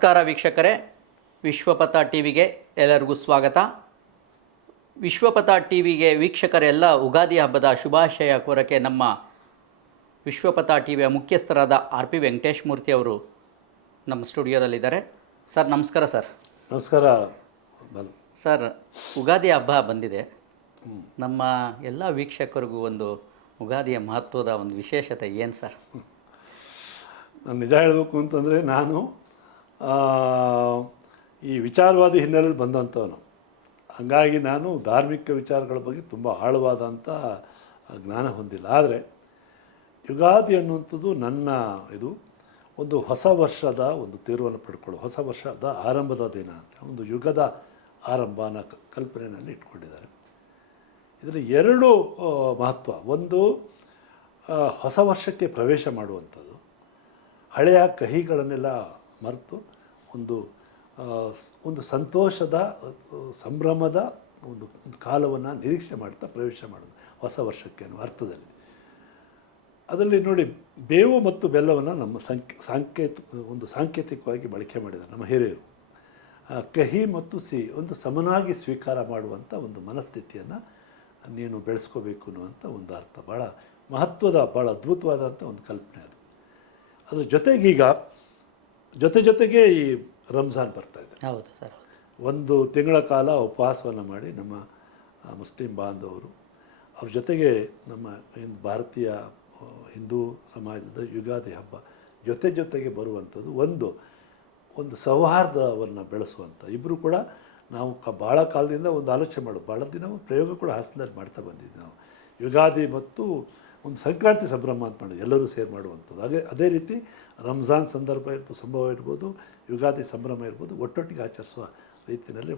ನಮಸ್ಕಾರ ವೀಕ್ಷಕರೇ, ವಿಶ್ವಪಥ ಟಿವಿಗೆ ಎಲ್ಲರಿಗೂ ಸ್ವಾಗತ. ವಿಶ್ವಪಥ ಟಿವಿಗೆ ವೀಕ್ಷಕರೆಲ್ಲ ಉಗಾದಿ ಹಬ್ಬದ ಶುಭಾಶಯ ಕೋರಕ್ಕೆ ನಮ್ಮ ವಿಶ್ವಪಥ ಟಿವಿಯ ಮುಖ್ಯಸ್ಥರಾದ ಆರ್ ಪಿ ವೆಂಕಟೇಶ್ ಮೂರ್ತಿ ಅವರು ನಮ್ಮ ಸ್ಟುಡಿಯೋದಲ್ಲಿದ್ದಾರೆ. ಸರ್ ನಮಸ್ಕಾರ. ಸರ್ ನಮಸ್ಕಾರ. ಸರ್, ಉಗಾದಿ ಹಬ್ಬ ಬಂದಿದೆ. ನಮ್ಮ ಎಲ್ಲ ವೀಕ್ಷಕರಿಗೂ ಒಂದು ಉಗಾದಿಯ ಮಹತ್ವದ ಒಂದು ವಿಶೇಷತೆ ಏನು ಸರ್? ನಾನು ನಿಜ ಹೇಳಬೇಕು ಅಂತಂದರೆ, ನಾನು ಈ ವಿಚಾರವಾದಿ ಹಿನ್ನೆಲೆಯಲ್ಲಿ ಬಂದಂಥವನು. ಹಾಗಾಗಿ ನಾನು ಧಾರ್ಮಿಕ ವಿಚಾರಗಳ ಬಗ್ಗೆ ತುಂಬ ಆಳವಾದಂಥ ಜ್ಞಾನ ಹೊಂದಿಲ್ಲ. ಆದರೆ ಯುಗಾದಿ ಅನ್ನುವಂಥದ್ದು ನನ್ನ ಒಂದು ಹೊಸ ವರ್ಷದ ಒಂದು ತೀರ್ವನ್ನು ಪಡ್ಕೊಳ್ಳೋ, ಹೊಸ ವರ್ಷದ ಆರಂಭದ ದಿನ ಅಂತ, ಒಂದು ಯುಗದ ಆರಂಭನ ಕಲ್ಪನೆಯಲ್ಲಿ ಇಟ್ಕೊಂಡಿದ್ದಾರೆ. ಇದರಲ್ಲಿ ಎರಡು ಮಹತ್ವ. ಒಂದು, ಹೊಸ ವರ್ಷಕ್ಕೆ ಪ್ರವೇಶ ಮಾಡುವಂಥದ್ದು, ಹಳೆಯ ಕಹಿಗಳನ್ನೆಲ್ಲ ಮರೆತು ಒಂದು ಸಂತೋಷದ, ಸಂಭ್ರಮದ ಒಂದು ಕಾಲವನ್ನು ನಿರೀಕ್ಷೆ ಮಾಡ್ತಾ ಪ್ರವೇಶ ಮಾಡೋದು ಹೊಸ ವರ್ಷಕ್ಕೆ ಅನ್ನೋ ಅರ್ಥದಲ್ಲಿ. ಅದರಲ್ಲಿ ನೋಡಿ, ಬೇವು ಮತ್ತು ಬೆಲ್ಲವನ್ನು ನಮ್ಮ ಸಾಂಕೇತಿಕವಾಗಿ ಬಳಕೆ ಮಾಡಿದ್ದಾರೆ ನಮ್ಮ ಹಿರಿಯರು. ಕಹಿ ಮತ್ತು ಸಿಹಿ ಒಂದು ಸಮನಾಗಿ ಸ್ವೀಕಾರ ಮಾಡುವಂಥ ಒಂದು ಮನಸ್ಥಿತಿಯನ್ನು ನೀನು ಬೆಳೆಸ್ಕೋಬೇಕು ಅನ್ನುವಂಥ ಒಂದು ಅರ್ಥ, ಭಾಳ ಮಹತ್ವದ, ಭಾಳ ಅದ್ಭುತವಾದಂಥ ಒಂದು ಕಲ್ಪನೆ ಅದು. ಅದ್ರ ಜೊತೆಗೀಗ ಜೊತೆಗೆ ಈ ರಂಜಾನ್ ಬರ್ತಾಯಿದೆ. ಹೌದು ಸರ್. ಒಂದು ತಿಂಗಳ ಕಾಲ ಉಪವಾಸವನ್ನು ಮಾಡಿ ನಮ್ಮ ಮುಸ್ಲಿಂ ಬಾಂಧವರು, ಅವ್ರ ಜೊತೆಗೆ ನಮ್ಮ ಭಾರತೀಯ ಹಿಂದೂ ಸಮಾಜದ ಯುಗಾದಿ ಹಬ್ಬ ಜೊತೆಗೆ ಬರುವಂಥದ್ದು ಒಂದು ಸೌಹಾರ್ದವನ್ನು ಬೆಳೆಸುವಂಥ. ಇಬ್ಬರು ಕೂಡ ನಾವು ಭಾಳ ಕಾಲದಿಂದ ಒಂದು ಆಲೋಚನೆ ಮಾಡೋದು, ಭಾಳ ದಿನ ಒಂದು ಪ್ರಯೋಗ ಕೂಡ ಹಾಸನದಲ್ಲಿ ಮಾಡ್ತಾ ಬಂದಿದ್ವಿ ನಾವು. ಯುಗಾದಿ ಮತ್ತು ಒಂದು ಸಂಕ್ರಾಂತಿ ಸಂಭ್ರಮ ಅಂತ ಮಾಡೋದು, ಎಲ್ಲರೂ ಸೇರಿ ಮಾಡುವಂಥದ್ದು. ಅದೇ ರೀತಿ ರಂಜಾನ್ ಸಂಭವ ಇರ್ಬೋದು, ಯುಗಾದಿ ಸಂಭ್ರಮ ಇರ್ಬೋದು, ಒಟ್ಟೊಟ್ಟಿಗೆ ಆಚರಿಸುವ ರೀತಿಯಲ್ಲಿ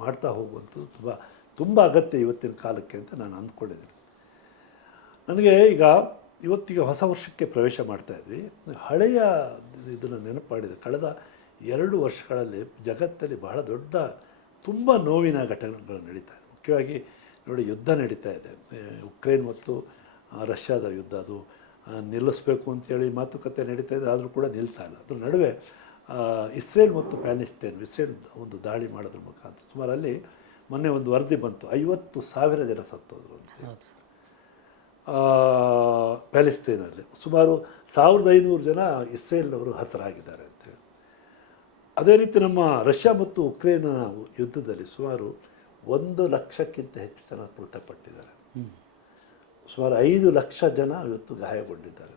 ಮಾಡ್ತಾ ಹೋಗುವಂಥದ್ದು ತುಂಬ ಅಗತ್ಯ ಇವತ್ತಿನ ಕಾಲಕ್ಕೆ ಅಂತ ನಾನು ಅಂದ್ಕೊಂಡಿದ್ದೀನಿ. ನನಗೆ ಇವತ್ತಿಗೆ ಹೊಸ ವರ್ಷಕ್ಕೆ ಪ್ರವೇಶ ಮಾಡ್ತಾಯಿದ್ವಿ. ಹಳೆಯ ಇದನ್ನು ನೆನಪು ಮಾಡಿದೆ. ಕಳೆದ 2 ವರ್ಷಗಳಲ್ಲಿ ಜಗತ್ತಲ್ಲಿ ಬಹಳ ದೊಡ್ಡ, ತುಂಬ ನೋವಿನ ಘಟನೆಗಳು ನಡೀತಾ ಇದೆ. ಮುಖ್ಯವಾಗಿ ನೋಡಿ, ಯುದ್ಧ ನಡೀತಾ ಇದೆ. ಉಕ್ರೇನ್ ಮತ್ತು ರಷ್ಯಾದ ಯುದ್ಧ, ಅದು ನಿಲ್ಲಿಸಬೇಕು ಅಂತೇಳಿ ಮಾತುಕತೆ ನಡೀತಾ ಇದೆ, ಆದರೂ ಕೂಡ ನಿಲ್ತಾ ಇಲ್ಲ. ಅದ್ರ ನಡುವೆ ಇಸ್ರೇಲ್ ಮತ್ತು ಪ್ಯಾಲೆಸ್ತೈನ್, ಇಸ್ರೇಲ್ ಒಂದು ದಾಳಿ ಮಾಡೋದ್ರ ಮುಖಾಂತರ ಸುಮಾರು ಅಲ್ಲಿ ಮೊನ್ನೆ ಒಂದು ವರದಿ ಬಂತು, 50,000 ಜನ ಸತ್ತೋದ್ರು ಅಂತ. ಪ್ಯಾಲೆಸ್ತೈನಲ್ಲಿ ಸುಮಾರು 1,500 ಜನ ಇಸ್ರೇಲ್ನವರು ಹತರಾಗಿದ್ದಾರೆ ಅಂತೇಳಿ. ಅದೇ ರೀತಿ ನಮ್ಮ ರಷ್ಯಾ ಮತ್ತು ಉಕ್ರೇನ್ ಯುದ್ಧದಲ್ಲಿ ಸುಮಾರು 1 ಲಕ್ಷಕ್ಕಿಂತ ಹೆಚ್ಚು ಜನ ಮೃತಪಟ್ಟಿದ್ದಾರೆ. ಸುಮಾರು 5 ಲಕ್ಷ ಜನ ಇವತ್ತು ಗಾಯಗೊಂಡಿದ್ದಾರೆ.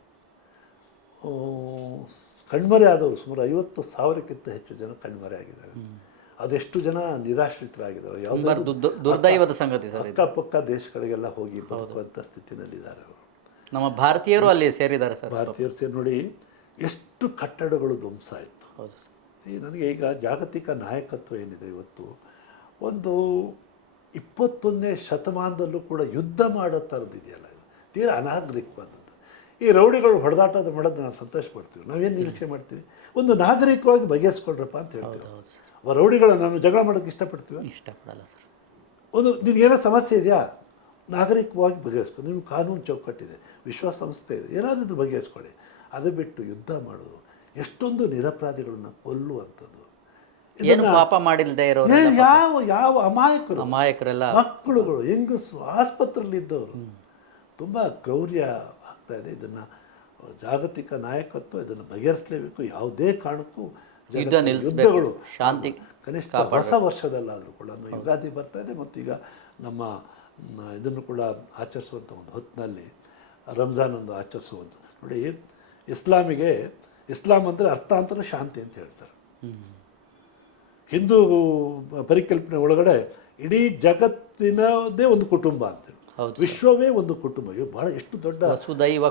ಕಣ್ಮರೆ ಆದವರು ಸುಮಾರು 50,000ಕ್ಕಿಂತ ಹೆಚ್ಚು ಜನ ಕಣ್ಮರೆ ಆಗಿದ್ದಾರೆ. ಅದೆಷ್ಟು ಜನ ನಿರಾಶ್ರಿತರಾಗಿದ್ದಾರೆ, ಯಾವುದಾದ್ರು ದುರ್ದೈವದ ಸಂಗತಿ ಸರ್. ಅಕ್ಕಪಕ್ಕ ದೇಶಗಳಿಗೆಲ್ಲ ಹೋಗಿ ಬದುಕುವಂಥ ಸ್ಥಿತಿನಲ್ಲಿದ್ದಾರೆ ಅವರು. ನಮ್ಮ ಭಾರತೀಯರು ಅಲ್ಲಿ ಸೇರಿದ್ದಾರೆ ಸರ್. ಭಾರತೀಯರು ಸೇರಿ ನೋಡಿ, ಎಷ್ಟು ಕಟ್ಟಡಗಳು ಧ್ವಂಸ ಆಯಿತು. ಹೌದು. ನನಗೆ ಈಗ ಜಾಗತಿಕ ನಾಯಕತ್ವ ಏನಿದೆ ಇವತ್ತು, ಒಂದು 21ನೇ ಶತಮಾನದಲ್ಲೂ ಕೂಡ ಯುದ್ಧ ಮಾಡೋ ಥರದ್ದಿದೆಯಲ್ಲ, ಇದು ತೀರಾ ಅನಾಗರಿಕವಾದದ್ದು. ಈ ರೌಡಿಗಳು ಹೊಡೆದಾಟದ ಮಾಡೋದು ನಾವು ಸಂತೋಷ ಪಡ್ತೀವಿ, ನಾವೇನು ನಿರೀಕ್ಷೆ ಮಾಡ್ತೀವಿ? ಒಂದು ನಾಗರಿಕವಾಗಿ ಬಗೆಹರಿಸ್ಕೊಳ್ರಪ್ಪ ಅಂತ ಹೇಳ್ತೀವಿ. ರೌಡಿಗಳು ನಾನು ಜಗಳ ಮಾಡೋಕ್ಕೆ ಇಷ್ಟಪಡಲ್ಲ ಸರ್. ಒಂದು ನಿನಗೇನೋ ಸಮಸ್ಯೆ ಇದೆಯಾ, ನಾಗರಿಕವಾಗಿ ಬಗೆಹರಿಸ್ಕೊ. ನಿಮ್ಮ ಕಾನೂನು ಚೌಕಟ್ಟಿದೆ, ವಿಶ್ವಸಂಸ್ಥೆ ಇದೆ, ಏನಾದರೂ ಬಗೆಹರಿಸ್ಕೊಳ್ಳಿ. ಅದು ಬಿಟ್ಟು ಯುದ್ಧ ಮಾಡೋದು, ಎಷ್ಟೊಂದು ನಿರಪರಾಧಿಗಳನ್ನು ಕೊಲ್ಲುವಂಥದ್ದು, ಏನು ಪಾಪ ಮಾಡಿಲ್ಲದೆ ಇರೋರು, ಯಾವ ಅಮಾಯಕರೆಲ್ಲ, ಮಕ್ಕಳುಗಳು, ಹೆಂಗಸರು, ಆಸ್ಪತ್ರೆಯಲ್ಲಿದ್ದವರು, ತುಂಬ ಕ್ರೌರ್ಯ ಆಗ್ತಾಯಿದೆ. ಇದನ್ನು ಜಾಗತಿಕ ನಾಯಕತ್ವ ಇದನ್ನು ಬಗೆಹರಿಸಲೇಬೇಕು. ಯಾವುದೇ ಕಾರಣಕ್ಕೂ ಯುದ್ಧಗಳು, ಶಾಂತಿ ಕನಿಷ್ಠ ಹೊಸ ವರ್ಷದಲ್ಲಾದರೂ ಕೂಡ ಯುಗಾದಿ ಬರ್ತಾಯಿದೆ, ಮತ್ತು ಈಗ ನಮ್ಮ ಇದನ್ನು ಕೂಡ ಆಚರಿಸುವಂಥ ಒಂದು ಹೊತ್ತಿನಲ್ಲಿ ರಂಜಾನನ್ನು ಆಚರಿಸುವಂಥ. ನೋಡಿ, ಇಸ್ಲಾಂ ಅಂದರೆ ಅರ್ಥಾಂತರ ಶಾಂತಿ ಅಂತ ಹೇಳ್ತಾರೆ. ಹಿಂದೂ ಪರಿಕಲ್ಪನೆ ಒಳಗಡೆ ಇಡೀ ಜಗತ್ತಿನದೇ ಒಂದು ಕುಟುಂಬ ಅಂತೇಳಿ, ವಿಶ್ವವೇ ಒಂದು ಕುಟುಂಬ. ಇವು ಭಾಳ ಎಷ್ಟು ದೊಡ್ಡ ವಸುದೈವ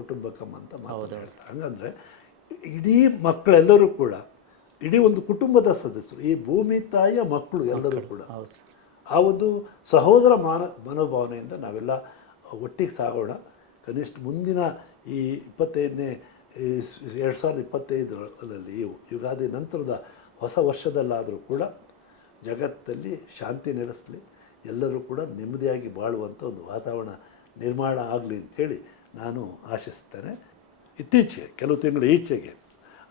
ಕುಟುಂಬಕಂ ಅಂತ ಮಾತಾಡ್ತಾರೆ. ಹಂಗಂದರೆ ಇಡೀ ಮಕ್ಕಳೆಲ್ಲರೂ ಕೂಡ ಇಡೀ ಒಂದು ಕುಟುಂಬದ ಸದಸ್ಯರು, ಈ ಭೂಮಿ ತಾಯಿಯ ಮಕ್ಕಳು ಎಲ್ಲರೂ ಕೂಡ. ಆ ಒಂದು ಸಹೋದರ ಮನೋಭಾವನೆಯಿಂದ ನಾವೆಲ್ಲ ಒಟ್ಟಿಗೆ ಸಾಗೋಣ. ಕನಿಷ್ಠ ಮುಂದಿನ ಈ 2025ರಲ್ಲಿ ಯುಗಾದಿ ನಂತರದ ಹೊಸ ವರ್ಷದಲ್ಲಾದರೂ ಕೂಡ ಜಗತ್ತಲ್ಲಿ ಶಾಂತಿ ನೆಲೆಸಲಿ, ಎಲ್ಲರೂ ಕೂಡ ನೆಮ್ಮದಿಯಾಗಿ ಬಾಳುವಂಥ ಒಂದು ವಾತಾವರಣ ನಿರ್ಮಾಣ ಆಗಲಿ ಅಂಥೇಳಿ ನಾನು ಆಶಿಸ್ತೇನೆ. ಇತ್ತೀಚೆಗೆ ಕೆಲವು ತಿಂಗಳು ಈಚೆಗೆ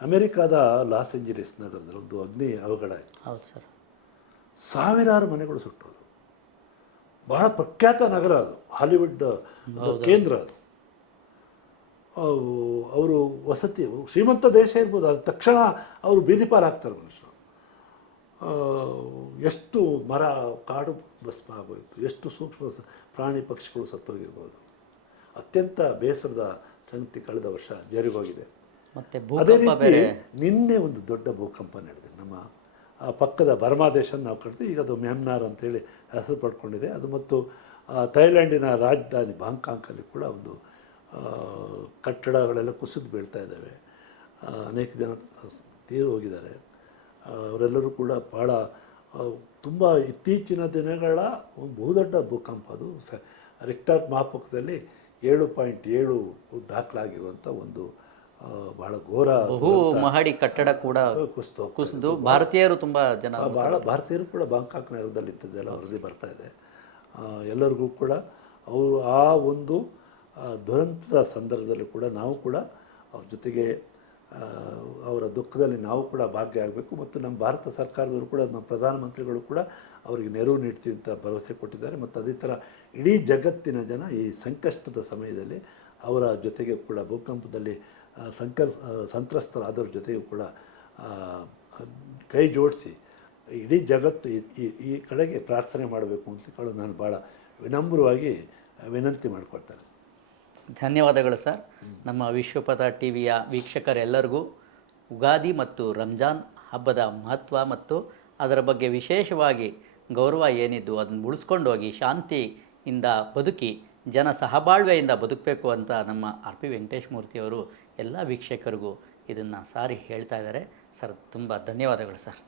ಅಮೆರಿಕಾದ ಲಾಸ್ ಏಂಜಲೀಸ್ ನಗರದಲ್ಲಿ ಒಂದು ಅಗ್ನಿ ಅವಘಡ ಆಯಿತು. ಹೌದು ಸರ್. ಸಾವಿರಾರು ಮನೆಗಳು ಸುಟ್ಟೋದು. ಬಹಳ ಪ್ರಖ್ಯಾತ ನಗರ ಅದು, ಹಾಲಿವುಡ್ ಕೇಂದ್ರ ಅದು. ಅವರು ವಸತಿ ಶ್ರೀಮಂತ ದೇಶ ಇರ್ಬೋದು, ಅದು ತಕ್ಷಣ ಅವರು ಬೀದಿ ಪಾಲಾಗ್ತಾರೆ ಮನುಷ್ಯರು. ಎಷ್ಟು ಮರ ಕಾಡು ಭಸ್ಮ ಆಗೋಯಿತು, ಎಷ್ಟು ಸೂಕ್ಷ್ಮ ಪ್ರಾಣಿ ಪಕ್ಷಿಗಳು ಸತ್ತೋಗಿರ್ಬೋದು. ಅತ್ಯಂತ ಬೇಸರದ ಸಂಗತಿ ಕಳೆದ ವರ್ಷ ಜರುಗೋಗಿದೆ. ಮತ್ತು ಅದೇ ರೀತಿ ನಿನ್ನೆ ಒಂದು ದೊಡ್ಡ ಭೂಕಂಪ ನಡೆದಿದೆ. ನಮ್ಮ ಪಕ್ಕದ ಬರ್ಮಾ ದೇಶ ನಾವು ಕರಿತೀವಿ, ಈಗ ಅದು ಮ್ಯಾನ್ಮಾರ್ ಅಂತೇಳಿ ಹೆಸರು ಪಡ್ಕೊಂಡಿದೆ. ಅದು ಮತ್ತು ಥೈಲ್ಯಾಂಡಿನ ರಾಜಧಾನಿ ಬಾಂಕಾಕಲ್ಲಿ ಕೂಡ ಒಂದು ಕಟ್ಟಡಗಳೆಲ್ಲ ಕುಸಿದು ಬೀಳ್ತಾ ಇದ್ದಾವೆ. ಅನೇಕ ಜನ ತೀರು ಹೋಗಿದ್ದಾರೆ. ಅವರೆಲ್ಲರೂ ಕೂಡ ಭಾಳ ತುಂಬ ಇತ್ತೀಚಿನ ದಿನಗಳ ಒಂದು ಬಹುದೊಡ್ಡ ಭೂಕಂಪ. ಅದು ರಿಕ್ಟರ್ ಮಾಪಕದಲ್ಲಿ 7.7 ದಾಖಲಾಗಿರುವಂಥ ಒಂದು ಬಹಳ ಘೋರ ಬಹು ಮಹಡಿ ಕಟ್ಟಡ ಕೂಡ ಕುಸಿದು ಭಾರತೀಯರು ತುಂಬ ಜನ, ಭಾಳ ಭಾರತೀಯರು ಕೂಡ ಬಾಂಕಾಕ್ ನಗರದಲ್ಲಿ ಇದ್ದದ್ದೆಲ್ಲ ವರದಿ ಬರ್ತಾ ಇದೆ. ಎಲ್ಲರಿಗೂ ಕೂಡ ಅವರು ಆ ಒಂದು ದುರಂತದ ಸಂದರ್ಭದಲ್ಲಿ ಕೂಡ ನಾವು ಕೂಡ ಅವ್ರ ಜೊತೆಗೆ ಅವರ ದುಃಖದಲ್ಲಿ ನಾವು ಕೂಡ ಭಾಗಿಯಾಗಬೇಕು. ಮತ್ತು ನಮ್ಮ ಭಾರತ ಸರ್ಕಾರದವರು ಕೂಡ, ನಮ್ಮ ಪ್ರಧಾನಮಂತ್ರಿಗಳು ಕೂಡ ಅವರಿಗೆ ನೆರವು ನೀಡ್ತೀವಿ ಅಂತ ಭರವಸೆ ಕೊಟ್ಟಿದ್ದಾರೆ. ಮತ್ತು ಅದೇ ಥರ ಇಡೀ ಜಗತ್ತಿನ ಜನ ಈ ಸಂಕಷ್ಟದ ಸಮಯದಲ್ಲಿ ಅವರ ಜೊತೆಗೆ ಕೂಡ ಭೂಕಂಪದಲ್ಲಿ ಸಂತ್ರಸ್ತರಾದವ್ರ ಜೊತೆಗೂ ಕೂಡ ಕೈ ಜೋಡಿಸಿ ಇಡೀ ಜಗತ್ತು ಈ ಕಡೆಗೆ ಪ್ರಾರ್ಥನೆ ಮಾಡಬೇಕು ಅಂತ ನಾನು ಭಾಳ ವಿನಮ್ರವಾಗಿ ವಿನಂತಿ ಮಾಡಿಕೊಳ್ತೇನೆ. ಧನ್ಯವಾದಗಳು ಸರ್. ನಮ್ಮ ವಿಶ್ವಪಥ ಟಿ ವಿಯ ವೀಕ್ಷಕರೆಲ್ಲರಿಗೂ ಉಗಾದಿ ಮತ್ತು ರಂಜಾನ್ ಹಬ್ಬದ ಮಹತ್ವ ಮತ್ತು ಅದರ ಬಗ್ಗೆ ವಿಶೇಷವಾಗಿ ಗೌರವ ಏನಿದ್ದು ಅದನ್ನು ಉಳಿಸ್ಕೊಂಡು ಹೋಗಿ ಶಾಂತಿಯಿಂದ ಬದುಕಿ ಜನ ಸಹಬಾಳ್ವೆಯಿಂದ ಬದುಕಬೇಕು ಅಂತ ನಮ್ಮ ಆರ್ ಪಿ ವೆಂಕಟೇಶ್ ಮೂರ್ತಿಯವರು ಎಲ್ಲ ವೀಕ್ಷಕರಿಗೂ ಇದನ್ನು ಸಾರಿ ಹೇಳ್ತಾ ಇದ್ದಾರೆ. ಸರ್ ತುಂಬ ಧನ್ಯವಾದಗಳು ಸರ್.